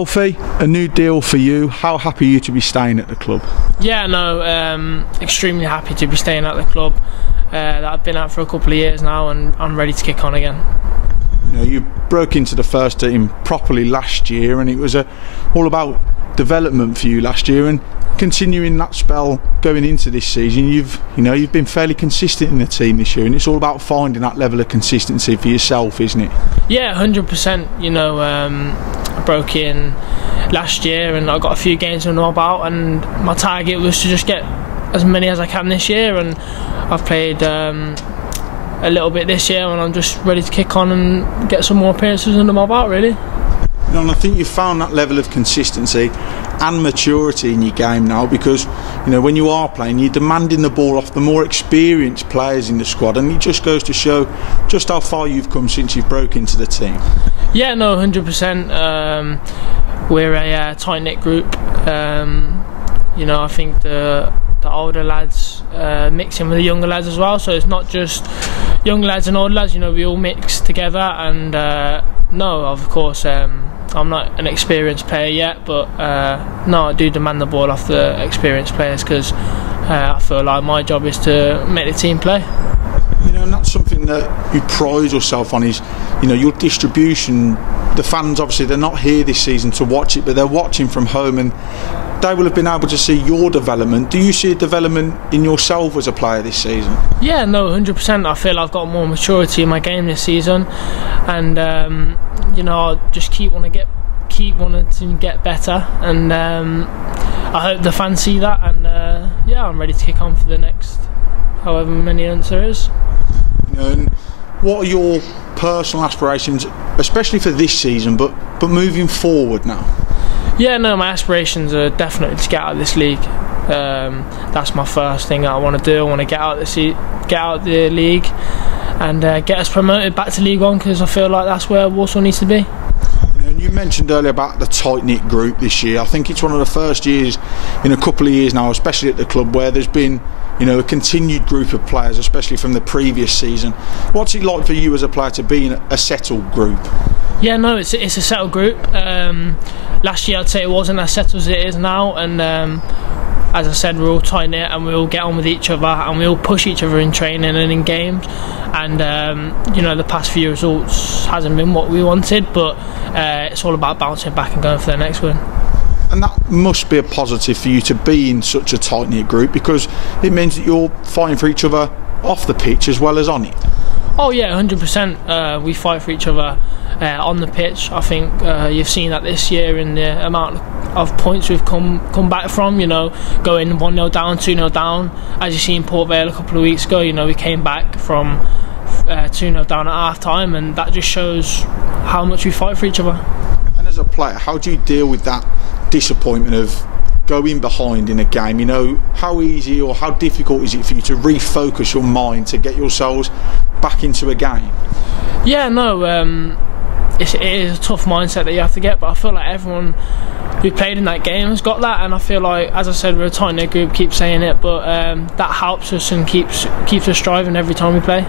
Alfie, a new deal for you. How happy are you to be staying at the club? Yeah, no, extremely happy to be staying at the club that I've been at for a couple of years now, and I'm ready to kick on again. You know, you broke into the first team properly last year, and it was all about development for you last year, and continuing that spell going into this season, you've been fairly consistent in the team this year, and it's all about finding that level of consistency for yourself, isn't it? Yeah, 100%. You know, I broke in last year and I got a few games under my belt, and my target was to just get as many as I can this year, and I've played a little bit this year, and I'm just ready to kick on and get some more appearances under my belt, really. And I think you've found that level of consistency and maturity in your game now, because when you are playing, you're demanding the ball off the more experienced players in the squad, and it just goes to show just how far you've come since you've broke into the team. Yeah, no, 100%. We're a tight-knit group. I think the older lads mix in with the younger lads as well, so it's not just young lads and old lads. We all mix together, and no, of course, I'm not an experienced player yet, but no, I do demand the ball off the experienced players, because I feel like my job is to make the team play. And that's something that you pride yourself on, is your distribution. The fans, obviously, they're not here this season to watch it, but they're watching from home, and they will have been able to see your development. Do you see a development in yourself as a player this season? Yeah, no, 100%. I feel I've got more maturity in my game this season, and I just keep wanting to get better, and I hope the fans see that, and I'm ready to kick on for the next however many months there is. And what are your personal aspirations, especially for this season, but moving forward now? Yeah, no, my aspirations are definitely to get out of this league. That's my first thing I want to do. I want to get out of the league and get us promoted back to League One, because I feel like that's where Walsall needs to be. You mentioned earlier about the tight-knit group this year. I think it's one of the first years in a couple of years now, especially at the club, where there's been a continued group of players, especially from the previous season. What's it like for you as a player to be in a settled group? Yeah, no, it's a settled group. Last year I'd say it wasn't as settled as it is now, and as I said, we're all tight-knit and we all get on with each other, and we all push each other in training and in games, and the past few results hasn't been what we wanted, but it's all about bouncing back and going for the next win. And that must be a positive for you to be in such a tight-knit group, because it means that you're fighting for each other off the pitch as well as on it. Oh yeah, 100%. We fight for each other on the pitch. I think you've seen that this year in the amount of points we've come back from, going 1-0 down, 2-0 down. As you see in Port Vale a couple of weeks ago, we came back from 2-0 down at half time, and that just shows how much we fight for each other. And as a player, how do you deal with that disappointment of going behind in a game? How easy or how difficult is it for you to refocus your mind to get yourselves back into a game? Yeah, no, it is a tough mindset that you have to get, but I feel like everyone who played in that game has got that, and I feel like, as I said, we're a tight-knit group, keep saying it, but that helps us and keeps us striving every time we play.